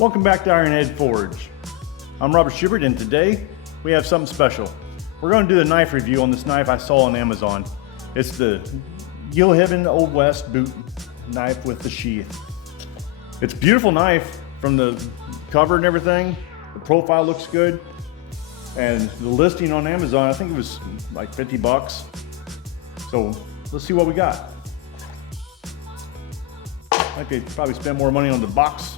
Welcome back to Ironhead Forge. I'm Robert Schubert, and today we have something special. We're going to do a knife review on this knife I saw on Amazon. It's the Gil Hibben Old West boot knife with the sheath. It's a beautiful knife from the cover and everything. The profile looks good. And the listing on Amazon, I think it was like 50 bucks. So let's see what we got. I could probably spend more money on the box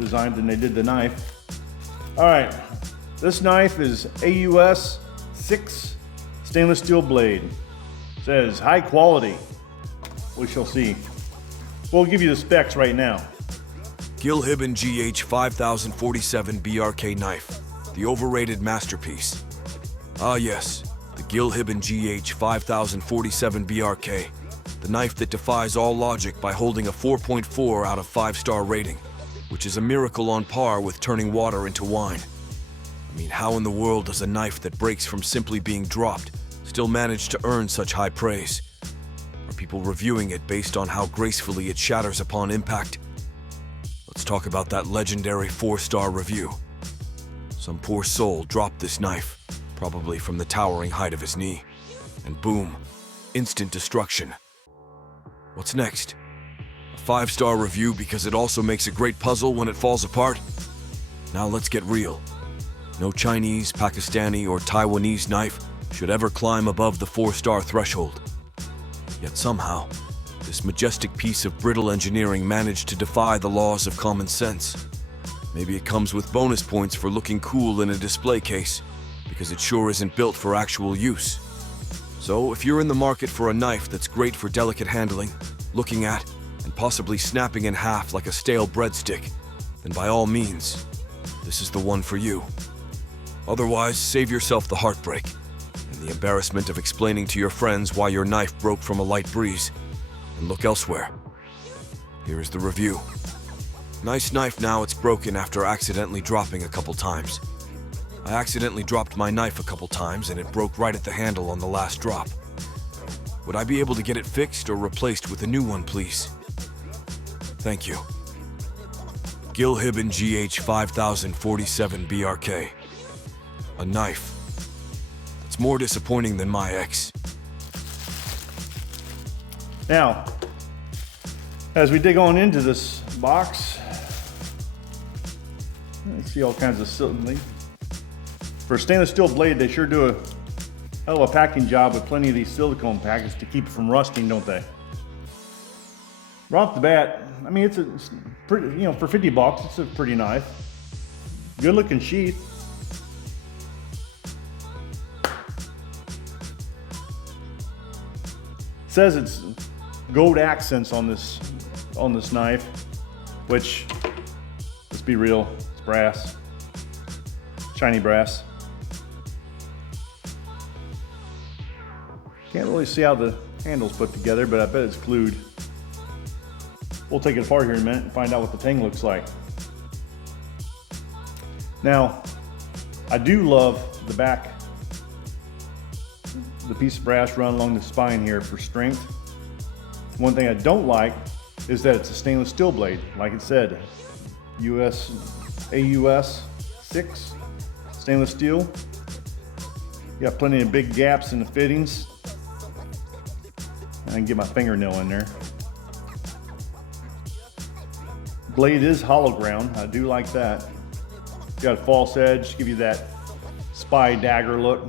design than they did the knife. All right, this knife is AUS 6 stainless steel blade. It says high quality. We shall see. We'll give you the specs right now. Gil Hibben GH 5047 BRK knife, the overrated masterpiece. Ah yes, the Gil Hibben GH 5047 BRK, the knife that defies all logic by holding a 4.4 out of 5-star rating, which is a miracle on par with turning water into wine. I mean, how in the world does a knife that breaks from simply being dropped still manage to earn such high praise? Are people reviewing it based on how gracefully it shatters upon impact? Let's talk about that legendary 4-star review. Some poor soul dropped this knife, probably from the towering height of his knee, and boom, instant destruction. What's next? A 5-star review because it also makes a great puzzle when it falls apart? Now let's get real. No Chinese, Pakistani, or Taiwanese knife should ever climb above the 4-star threshold. Yet somehow, this majestic piece of brittle engineering managed to defy the laws of common sense. Maybe it comes with bonus points for looking cool in a display case, because it sure isn't built for actual use. So if you're in the market for a knife that's great for delicate handling, looking at, and possibly snapping in half like a stale breadstick, then by all means, this is the one for you. Otherwise, save yourself the heartbreak and the embarrassment of explaining to your friends why your knife broke from a light breeze, and look elsewhere. Here is the review. Nice knife, now it's broken after accidentally dropping a couple times. I accidentally dropped my knife a couple times and it broke right at the handle on the last drop. Would I be able to get it fixed or replaced with a new one, please? Thank you. Gil Hibben GH 5047 BRK. A knife. It's more disappointing than my ex. Now, as we dig on into this box, you see all kinds of silicone. For a stainless steel blade, they sure do a hell of a packing job with plenty of these silicone packets to keep it from rusting, don't they? Right off the bat, I mean, it's pretty, you know, for 50 bucks, it's a pretty knife. Good looking sheath. It says it's gold accents on this knife, which, let's be real, it's brass, shiny brass. Can't really see how the handle's put together, but I bet it's glued. We'll take it apart here in a minute and find out what the thing looks like. Now, I do love the back, the piece of brass run along the spine here for strength. One thing I don't like is that it's a stainless steel blade. Like it said, AUS 6 stainless steel. You got plenty of big gaps in the fittings. I can get my fingernail in there. Blade is hollow ground. I do like that. Got a false edge, give you that spy dagger look.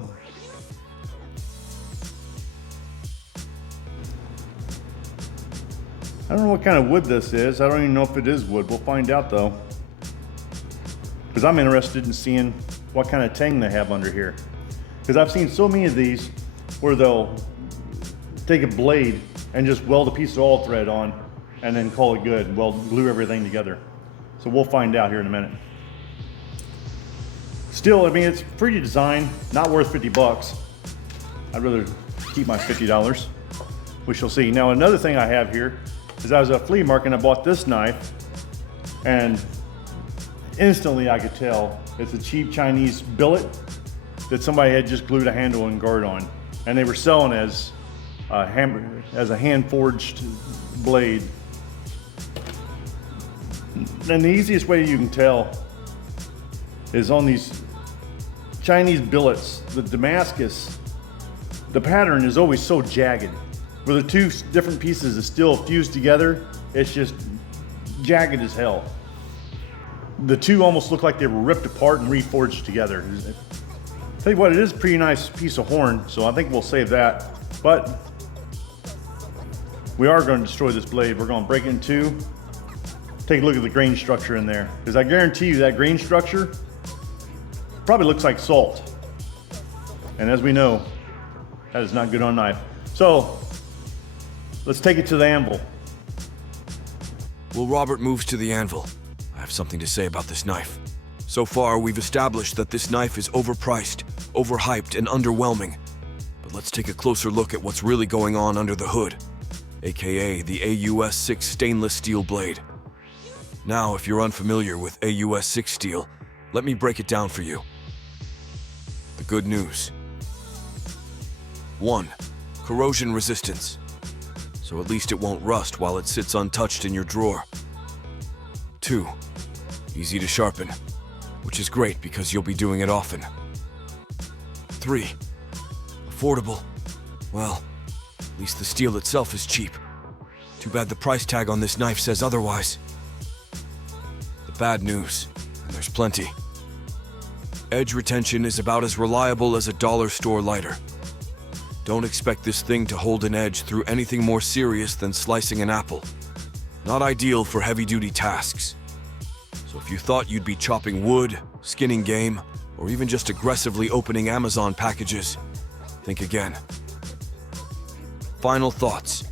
I don't know what kind of wood this is. I don't even know if it is wood. We'll find out though. Because I'm interested in seeing what kind of tang they have under here. Because I've seen so many of these where they'll take a blade and just weld a piece of all thread on and then call it good, glue everything together. So we'll find out here in a minute. Still, I mean, it's pretty design, not worth 50 bucks. I'd rather keep my $50. We shall see. Now, another thing I have here is I was at a flea market and I bought this knife, and instantly I could tell it's a cheap Chinese billet that somebody had just glued a handle and guard on, and they were selling as a hand forged blade. And the easiest way you can tell is on these Chinese billets, the Damascus, the pattern is always so jagged. Where the two different pieces of steel fused together, it's just jagged as hell. The two almost look like they were ripped apart and reforged together. Tell you what, it is a pretty nice piece of horn, so I think we'll save that. But we are going to destroy this blade. We're going to break it in two. Take a look at the grain structure in there, because I guarantee you that grain structure probably looks like salt. And as we know, that is not good on a knife. So let's take it to the anvil. While Robert moves to the anvil, I have something to say about this knife. So far, we've established that this knife is overpriced, overhyped, and underwhelming. But let's take a closer look at what's really going on under the hood, aka the AUS 6 stainless steel blade. Now, if you're unfamiliar with AUS 6 steel, let me break it down for you. The good news. 1. Corrosion resistance. So at least it won't rust while it sits untouched in your drawer. 2. Easy to sharpen, which is great because you'll be doing it often. 3. Affordable. Well, at least the steel itself is cheap. Too bad the price tag on this knife says otherwise. The bad news, and there's plenty. Edge retention is about as reliable as a dollar store lighter. Don't expect this thing to hold an edge through anything more serious than slicing an apple. Not ideal for heavy-duty tasks. So if you thought you'd be chopping wood, skinning game, or even just aggressively opening Amazon packages, think again. Final thoughts.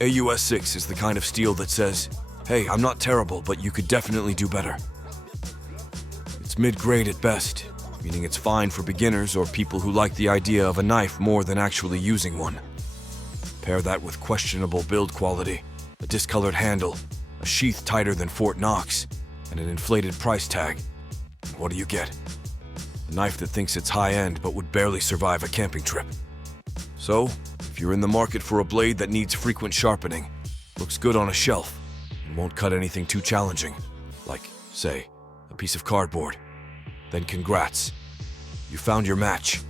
AUS 6 is the kind of steel that says, hey, I'm not terrible, but you could definitely do better. It's mid-grade at best, meaning it's fine for beginners or people who like the idea of a knife more than actually using one. Pair that with questionable build quality, a discolored handle, a sheath tighter than Fort Knox, and an inflated price tag. And what do you get? A knife that thinks it's high-end but would barely survive a camping trip. So, if you're in the market for a blade that needs frequent sharpening, looks good on a shelf, and won't cut anything too challenging, like, say, a piece of cardboard, then congrats. You found your match.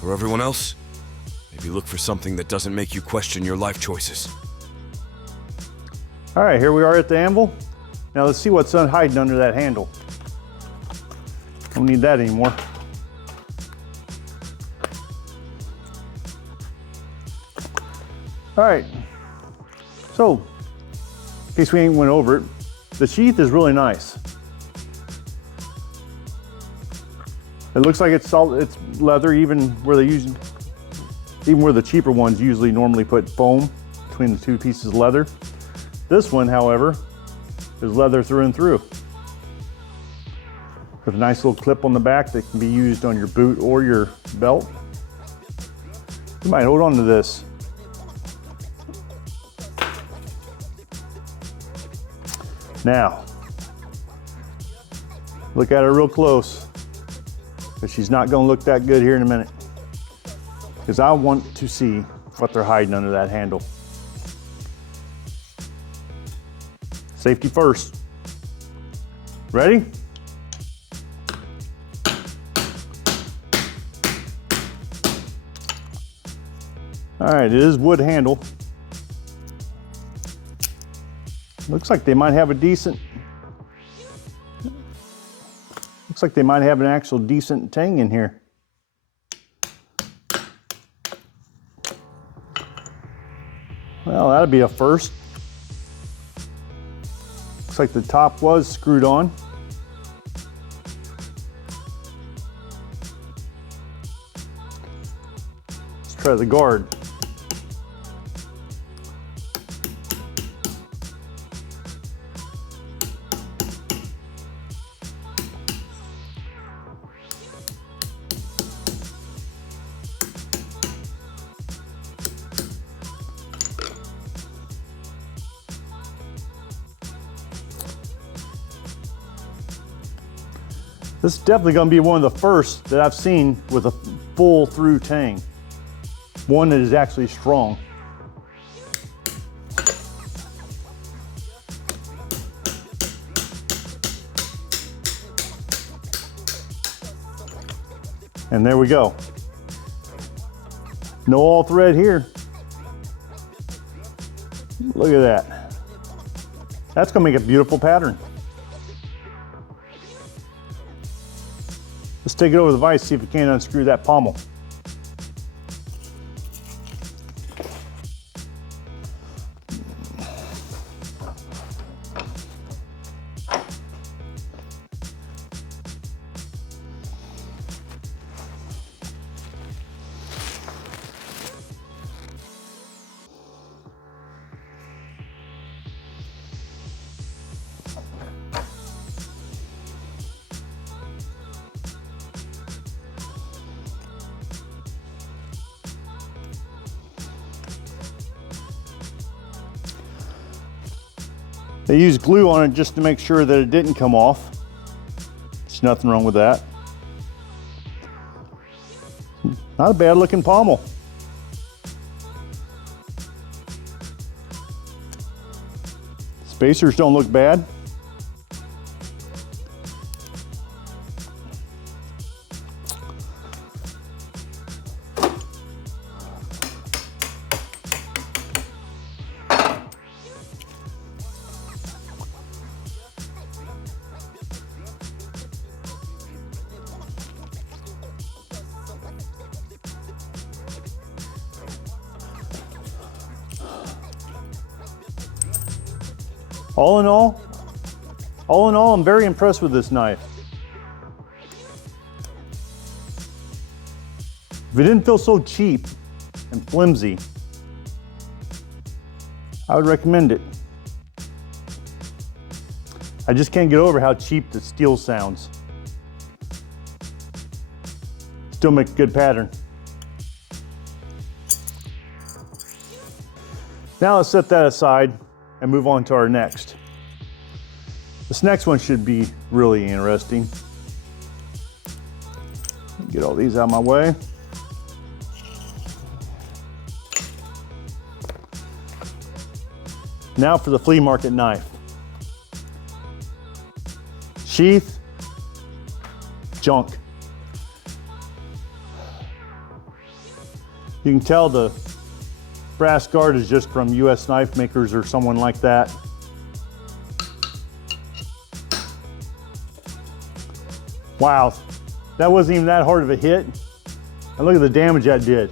For everyone else, maybe look for something that doesn't make you question your life choices. All right, here we are at the anvil. Now let's see what's hiding under that handle. Don't need that anymore. All right, so in case we ain't went over it, the sheath is really nice. It looks like it's solid, it's leather, even where the cheaper ones usually normally put foam between the two pieces of leather. This one, however, is leather through and through, with a nice little clip on the back that can be used on your boot or your belt. You might hold on to this. Now, look at her real close, but she's not going to look that good here in a minute, because I want to see what they're hiding under that handle. Safety first. Ready? All right, it is wood handle. Looks like they might have a decent, looks like they might have an actual decent tang in here. Well, that'd be a first. Looks like the top was screwed on. Let's try the guard. This is definitely going to be one of the first that I've seen with a full through tang. One that is actually strong. And there we go. No all thread here. Look at that. That's gonna make a beautiful pattern. Let's take it over the vise, see if we can't unscrew that pommel. They used glue on it just to make sure that it didn't come off. There's nothing wrong with that. Not a bad looking pommel. Spacers don't look bad. All in all, I'm very impressed with this knife. If it didn't feel so cheap and flimsy, I would recommend it. I just can't get over how cheap the steel sounds. Still make a good pattern. Now let's set that aside and move on to our next. This next one should be really interesting. Get all these out of my way. Now for the flea market knife. Sheath, junk. You can tell the brass guard is just from US Knife Makers or someone like that. Wow, that wasn't even that hard of a hit. And look at the damage that did.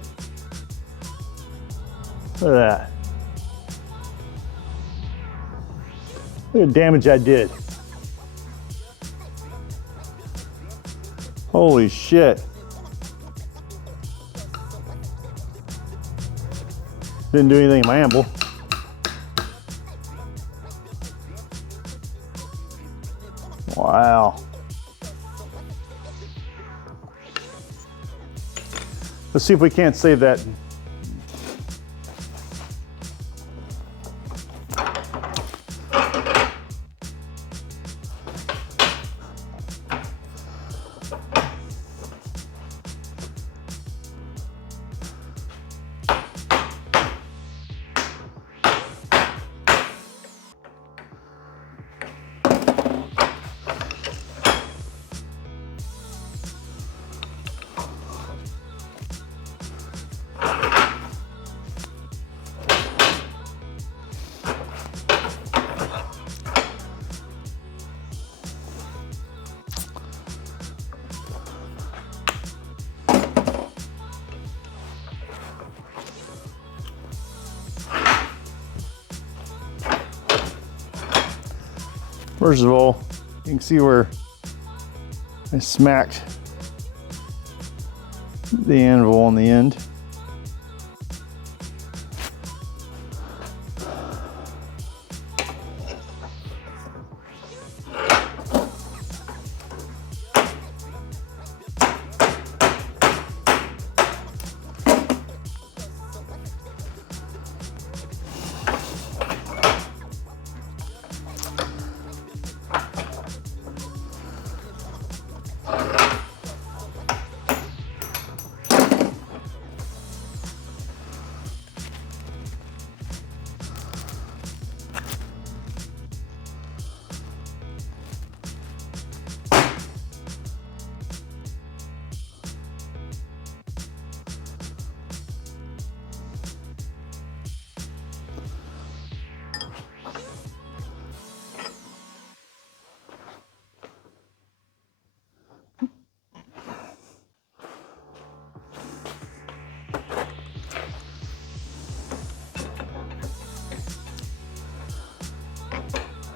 Look at that. Look at the damage that did. Holy shit. Didn't do anything in my anvil. Wow. Let's see if we can't save that. First of all, you can see where I smacked the anvil on the end.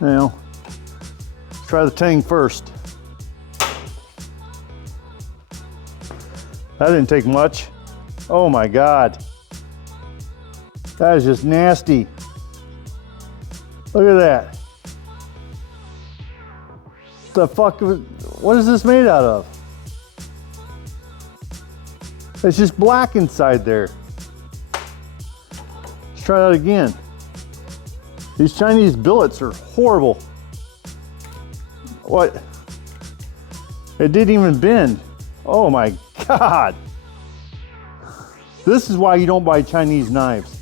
Now, let's try the tang first. That didn't take much. Oh my God. That is just nasty. Look at that. The fuck, what is this made out of? It's just black inside there. Let's try that again. These Chinese billets are horrible. What? It didn't even bend. Oh my God. This is why you don't buy Chinese knives.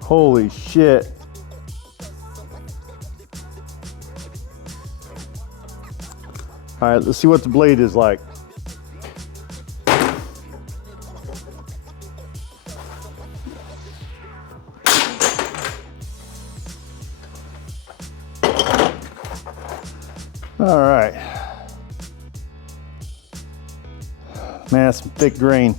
Holy shit. All right, let's see what the blade is like. All right. Man, that's some thick grain.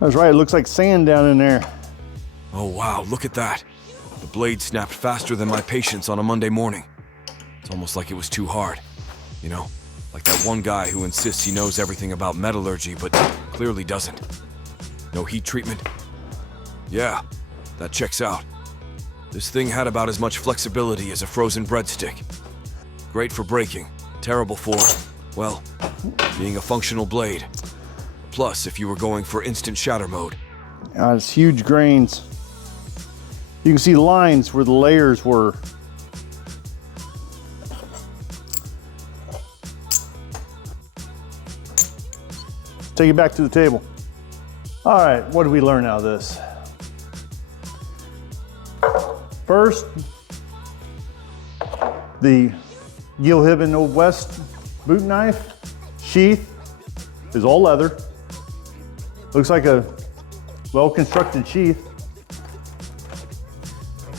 That's right, it looks like sand down in there. Oh wow, look at that. The blade snapped faster than my patience on a Monday morning. It's almost like it was too hard. You know, like that one guy who insists he knows everything about metallurgy, but clearly doesn't. No heat treatment? Yeah, that checks out. This thing had about as much flexibility as a frozen breadstick. Great for breaking, terrible for, well, being a functional blade. Plus, if you were going for instant shatter mode. It's huge grains. You can see lines where the layers were. Take it back to the table. All right, what did we learn out of this? First, the Gil Hibben Old West boot knife sheath is all leather. Looks like a well-constructed sheath.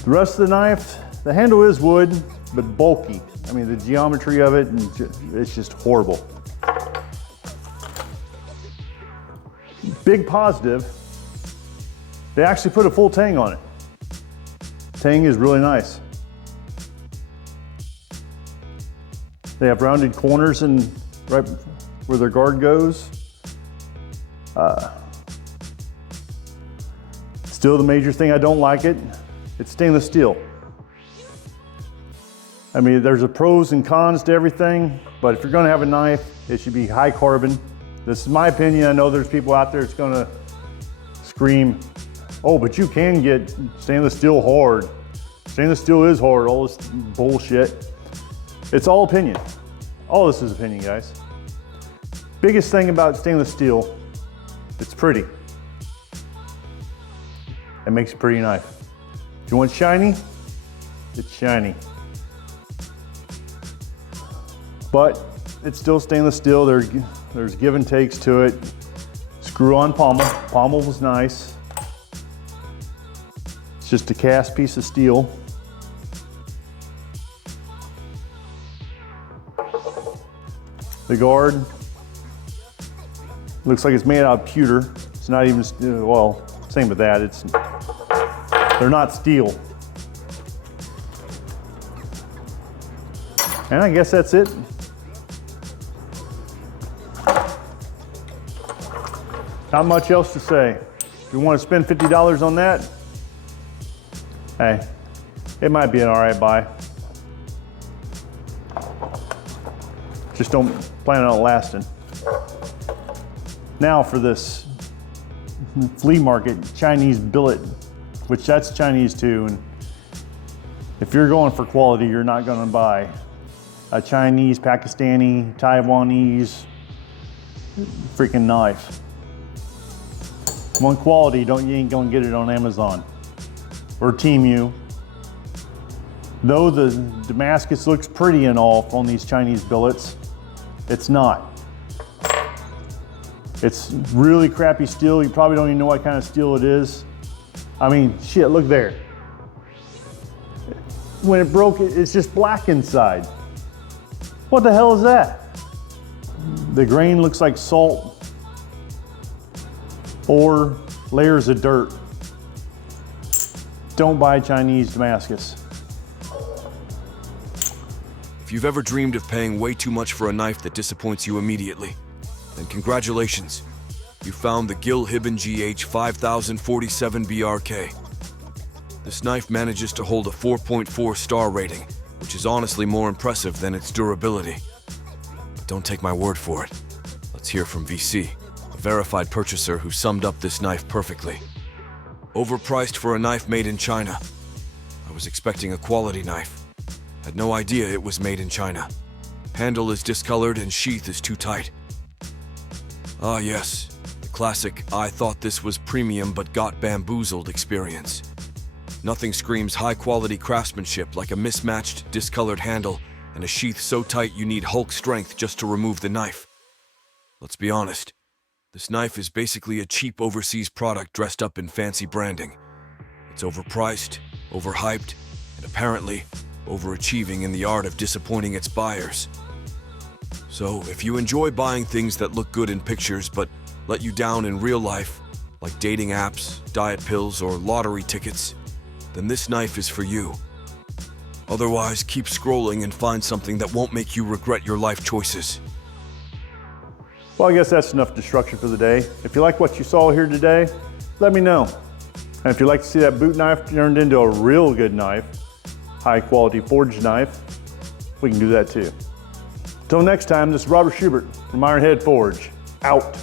The rest of the knife, the handle is wood, but bulky. I mean, the geometry of it, it's just horrible. Big positive, they actually put a full tang on it. Tang is really nice. They have rounded corners and right where their guard goes. Still, the major thing I don't like it's stainless steel. I mean, there's a pros and cons to everything, but if you're gonna have a knife, it should be high carbon. This is my opinion. I know there's people out there that's gonna scream, oh, but you can get stainless steel hard. Stainless steel is hard, all this bullshit. It's all opinion. All this is opinion, guys. Biggest thing about stainless steel, it's pretty. It makes a pretty knife. If you want shiny, it's shiny. But it's still stainless steel. There's give and takes to it. Screw-on pommel. Pommel was nice. It's just a cast piece of steel. The guard looks like it's made out of pewter. It's not even, well, same with that. They're not steel. And I guess that's it. Not much else to say. If you want to spend $50 on that, hey, it might be an all right buy. Just don't plan on it lasting. Now for this flea market Chinese billet, which that's Chinese too. And if you're going for quality, you're not going to buy a Chinese, Pakistani, Taiwanese freaking knife. Want quality, you ain't gonna get it on Amazon or Temu. Though the Damascus looks pretty and all on these Chinese billets, it's not. It's really crappy steel. You probably don't even know what kind of steel it is. I mean, shit, look there. When it broke, it's just black inside. What the hell is that? The grain looks like salt. or layers of dirt. Don't buy Chinese Damascus. If you've ever dreamed of paying way too much for a knife that disappoints you immediately, then congratulations. You found the Gil Hibben GH 5047 BRK. This knife manages to hold a 4.4 star rating, which is honestly more impressive than its durability. But don't take my word for it. Let's hear from VC, a verified purchaser who summed up this knife perfectly. Overpriced for a knife made in China. I was expecting a quality knife. Had no idea it was made in China. Handle is discolored and sheath is too tight. Ah yes, the classic "I thought this was premium but got bamboozled" experience. Nothing screams high-quality craftsmanship like a mismatched, discolored handle and a sheath so tight you need Hulk strength just to remove the knife. Let's be honest, this knife is basically a cheap overseas product dressed up in fancy branding. It's overpriced, overhyped, and apparently overachieving in the art of disappointing its buyers. So, if you enjoy buying things that look good in pictures but let you down in real life, like dating apps, diet pills, or lottery tickets, then this knife is for you. Otherwise, keep scrolling and find something that won't make you regret your life choices. Well, I guess that's enough destruction for the day. If you like what you saw here today, let me know. And if you'd like to see that boot knife turned into a real good knife, high quality forged knife, we can do that too. Until next time, this is Robert Schubert from Ironhead Forge, out.